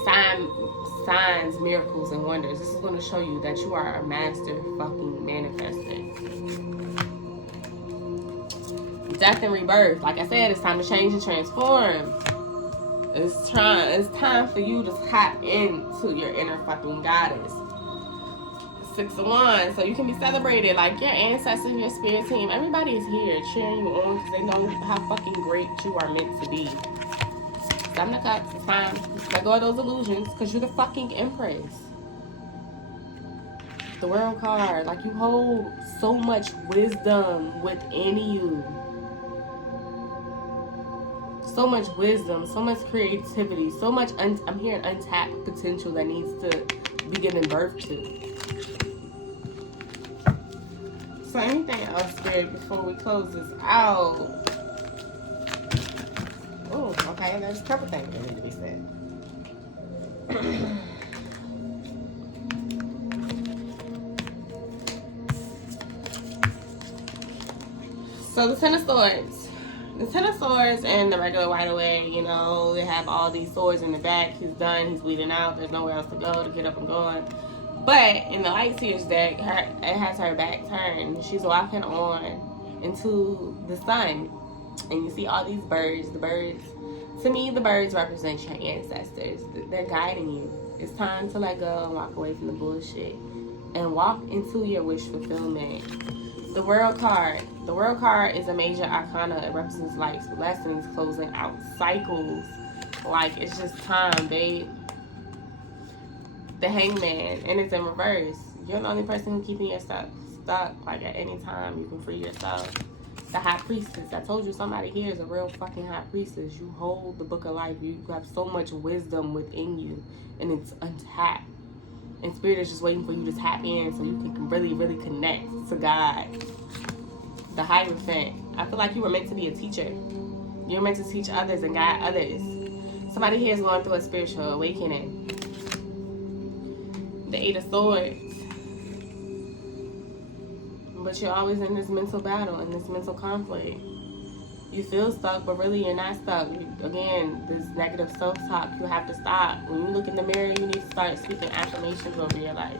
signs, miracles, and wonders. This is going to show you that you are a master fucking manifester. Death and rebirth. Like I said, it's time to change and transform. It's time for you to tap into your inner fucking goddess. 6 of Wands, so you can be celebrated. Like your ancestors, your spirit team, everybody is here cheering you on because they know how fucking great you are meant to be. 7 of Cups, it's time. Let go of those illusions because you're the fucking empress. The World card, like you hold so much wisdom within you. So much wisdom, so much creativity, so much, I'm hearing untapped potential that needs to be given birth to. So anything else, Spirit, before we close this out? Oh, okay, there's a couple things that need to be said. So the Ten of Swords. The Ten of Swords and the regular White Away, you know, they have all these swords in the back. He's done. He's bleeding out. There's nowhere else to go to get up and going. But in the Light Seers deck, it has her back turned. She's walking on into the sun. And you see all these birds. The birds, to me, the birds represent your ancestors. They're guiding you. It's time to let go and walk away from the bullshit. And walk into your wish fulfillment. The World card. The World card is a major arcana. It represents life's lessons, closing out cycles. Like, it's just time, babe. The Hangman, and it's in reverse. You're the only person who's keeping yourself stuck. Like, at any time, you can free yourself. The High Priestess. I told you somebody here is a real fucking High Priestess. You hold the book of life. You have so much wisdom within you, and it's untapped. And Spirit is just waiting for you to tap in so you can really, really connect to God. The Hierophant. I feel like you were meant to be a teacher. You're meant to teach others and guide others. Somebody here is going through a spiritual awakening. The 8 of Swords. But you're always in this mental battle, in this mental conflict. You feel stuck, but really you're not stuck. Again, this negative self-talk, you have to stop. When you look in the mirror, you need to start speaking affirmations over your life.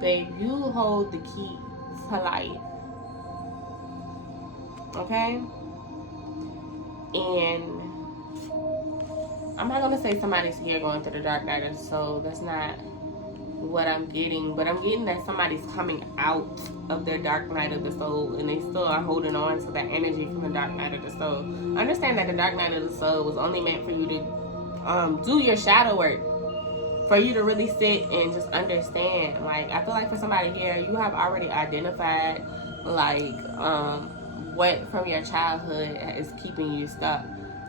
Babe, you hold the key to life. Okay? And I'm not going to say somebody's here going through the dark night of the soul. That's not what I'm getting. But I'm getting that somebody's coming out of their dark night of the soul, and they still are holding on to that energy from the dark night of the soul. Understand that the dark night of the soul was only meant for you to do your shadow work, for you to really sit and just understand. Like, I feel like for somebody here, you have already identified like what from your childhood is keeping you stuck.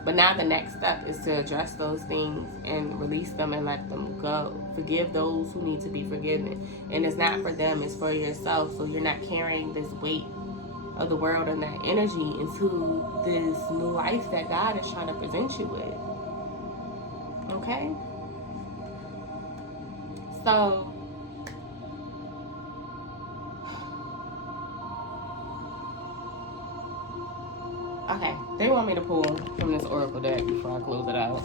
But now the next step is to address those things and release them and let them go. Forgive those who need to be forgiven. And it's not for them, it's for yourself. So you're not carrying this weight of the world and that energy into this new life that God is trying to present you with. Okay? So, okay, they want me to pull from this oracle deck before I close it out.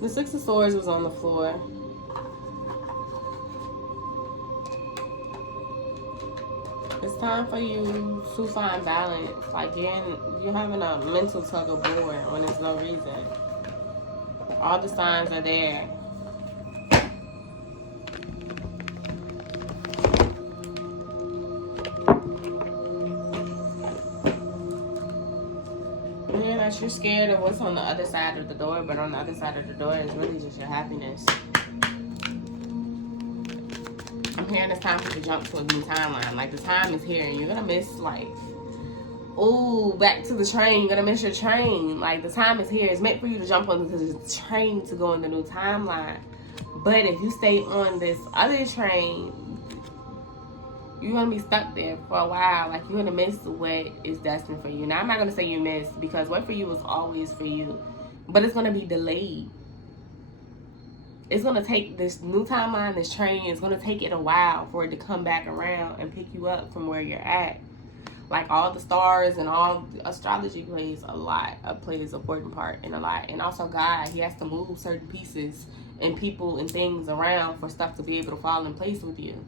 The Six of Swords was on the floor. It's time for you to find balance. Like you're having a mental tug of war when there's no reason. All the signs are there. Yeah, that you're scared of what's on the other side of the door, but on the other side of the door is really just your happiness. I'm hearing it's time for you to jump to a new timeline. Like, the time is here and you're gonna miss, like, ooh, back to the train. You're gonna miss your train. Like, the time is here. It's meant for you to jump on the train to go in the new timeline. But if you stay on this other train, you're gonna be stuck there for a while. Like, you're gonna miss what is destined for you. Now, I'm not gonna say you miss, because what for you is always for you, but it's gonna be delayed. It's gonna take this new timeline, this train, it's gonna take it a while for it to come back around and pick you up from where you're at. Like, all the stars and all astrology plays plays an important part in a lot. And also God, he has to move certain pieces and people and things around for stuff to be able to fall in place with you.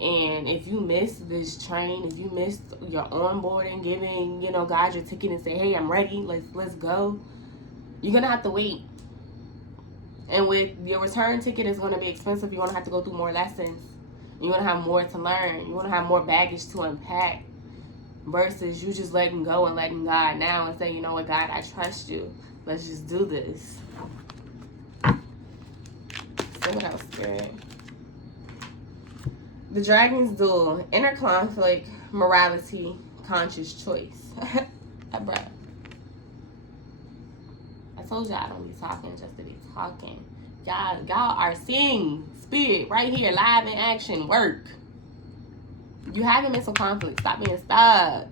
And if you miss this train, if you miss your onboarding, giving, God your ticket and say, hey, I'm ready, let's go, you're gonna have to wait. And with your return ticket, it's going to be expensive. You're going to have to go through more lessons. You're going to have more to learn. You're going to have more baggage to unpack. Versus you just letting go and letting God now and say, you know what, God, I trust you. Let's just do this. So what else, Spirit? The Dragon's Duel. Inner conflict, morality, conscious choice. Bruh. I told y'all I don't be talking just to be talking. Y'all are seeing Spirit right here, live in action, work. You having mental conflict. Stop being stuck.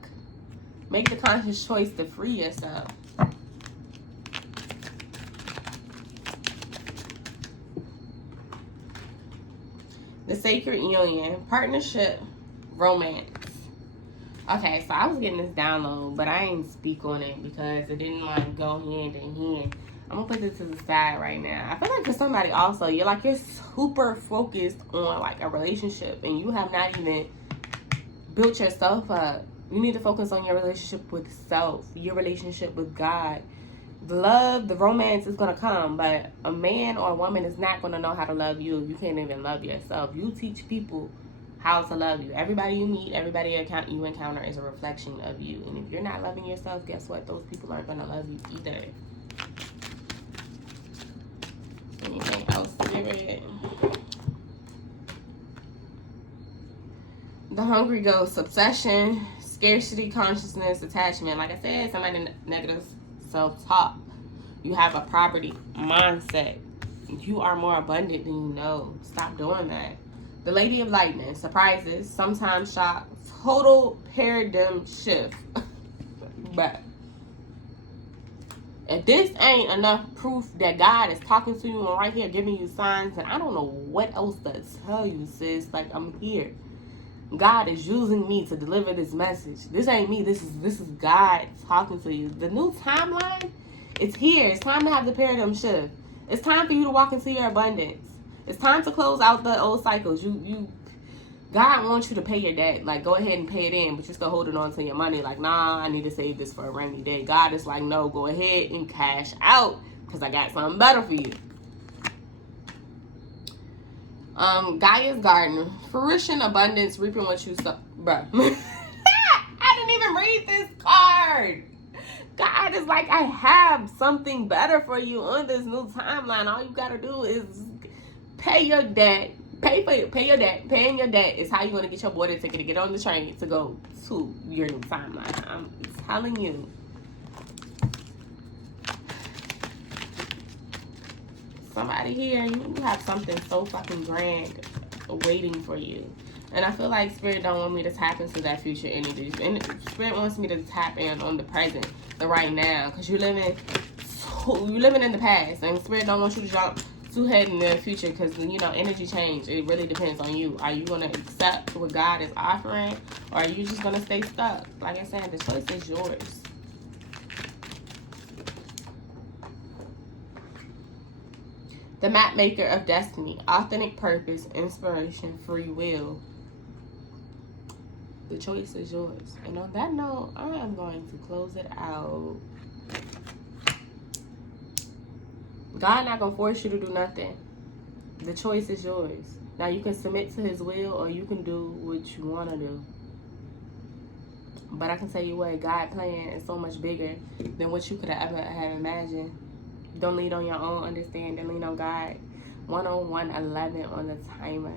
Make the conscious choice to free yourself. The Sacred Union. Partnership, romance. Okay, so I was getting this download, but I ain't speak on it because it didn't go hand in hand. I'm gonna put this to the side right now. I feel like for somebody also, you're super focused on like a relationship and you have not even built yourself up. You need to focus on your relationship with self, your relationship with God. The love, the romance is gonna come, but a man or a woman is not gonna know how to love you if you can't even love yourself. You teach people how to love you. Everybody you meet, everybody you encounter is a reflection of you. And if you're not loving yourself, guess what? Those people aren't gonna love you either. Anything else, Spirit? The Hungry Ghost. Obsession, scarcity, consciousness, attachment. Like I said, somebody negative self-talk. You have a poverty mindset. You are more abundant than you know. Stop doing that. The Lady of Lightning. Surprises, sometimes shock, total paradigm shift. But if this ain't enough proof that God is talking to you and right here giving you signs, and I don't know what else to tell you, sis. Like, I'm here. God is using me to deliver this message. This ain't me. This is God talking to you. The new timeline, it's here. It's time to have the paradigm shift. It's time for you to walk into your abundance. It's time to close out the old cycles. God wants you to pay your debt. Like, go ahead and pay it in, but you're still holding on to your money. Like, nah, I need to save this for a rainy day. God is like, no, go ahead and cash out because I got something better for you. Gaia's Garden. Fruition, abundance, reaping what you sow. Bruh. I didn't even read this card. God is like, I have something better for you on this new timeline. All you gotta do is pay your debt. Pay your debt. Paying your debt is how you're gonna get your border ticket to get on the train to go to your new timeline. I'm telling you. Somebody here, you have something so fucking grand waiting for you. And I feel like Spirit don't want me to tap into that future energy. And Spirit wants me to tap in on the present, the right now. Because you're living in the past. And Spirit don't want you to jump too ahead in the future. Because, you know, energy change. It really depends on you. Are you going to accept what God is offering? Or are you just going to stay stuck? Like I said, the choice is yours. The map maker of destiny. Authentic purpose, inspiration, free will. The choice is yours. And on that note, I am going to close it out. God not going to force you to do nothing. The choice is yours. Now, you can submit to his will or you can do what you want to do. But I can tell you what, God's plan is so much bigger than what you could have ever have imagined. Don't lean on your own understanding. Lean on God. 101:11 on the timer.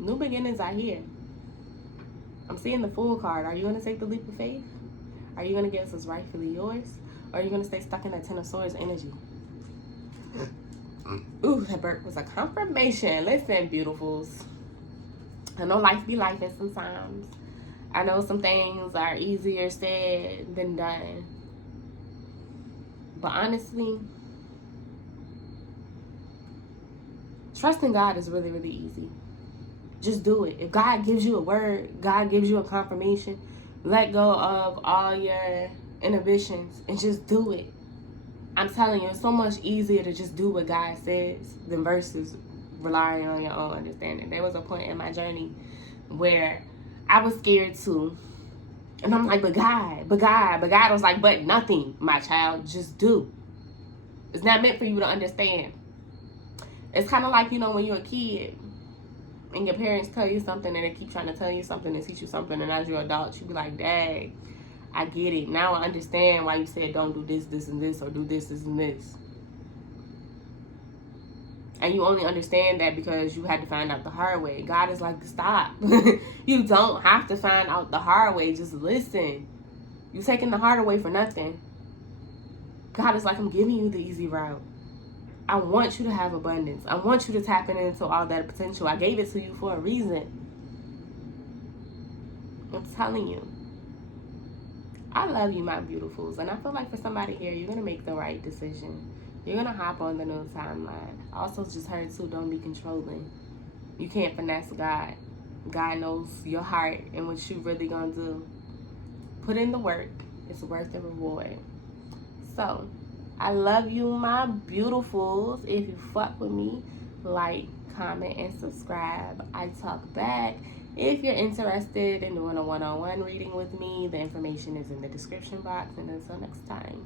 New beginnings are here. I'm seeing the Fool card. Are you going to take the leap of faith? Are you going to get what's rightfully yours? Or are you going to stay stuck in that Ten of Swords energy? Ooh, that burp was a confirmation. Listen, beautifuls. I know life be life sometimes. I know some things are easier said than done. But honestly, trusting God is really, really easy. Just do it. If God gives you a word, God gives you a confirmation, let go of all your inhibitions and just do it. I'm telling you, it's so much easier to just do what God says than versus relying on your own understanding. There was a point in my journey where I was scared too. And I'm like, but God was like, but nothing, my child, just do. It's not meant for you to understand. It's kind of like, you know, when you're a kid and your parents tell you something and they keep trying to tell you something and teach you something, and as you're an adult, you be like, Dad, I get it. Now I understand why you said don't do this, this, and this, or do this, this, and this. And you only understand that because you had to find out the hard way. God is like, stop. You don't have to find out the hard way. Just listen. You're taking the harder way for nothing. God is like, I'm giving you the easy route. I want you to have abundance. I want you to tap into all that potential. I gave it to you for a reason. I'm telling you. I love you, my beautifuls. And I feel like for somebody here, you're going to make the right decision. You're going to hop on the new timeline. Also just heard too, don't be controlling. You can't finesse God. God knows your heart and what you really going to do. Put in the work. It's worth the reward. So, I love you, my beautifuls. If you fuck with me, like, comment, and subscribe. I talk back. If you're interested in doing a one-on-one reading with me, the information is in the description box. And until next time.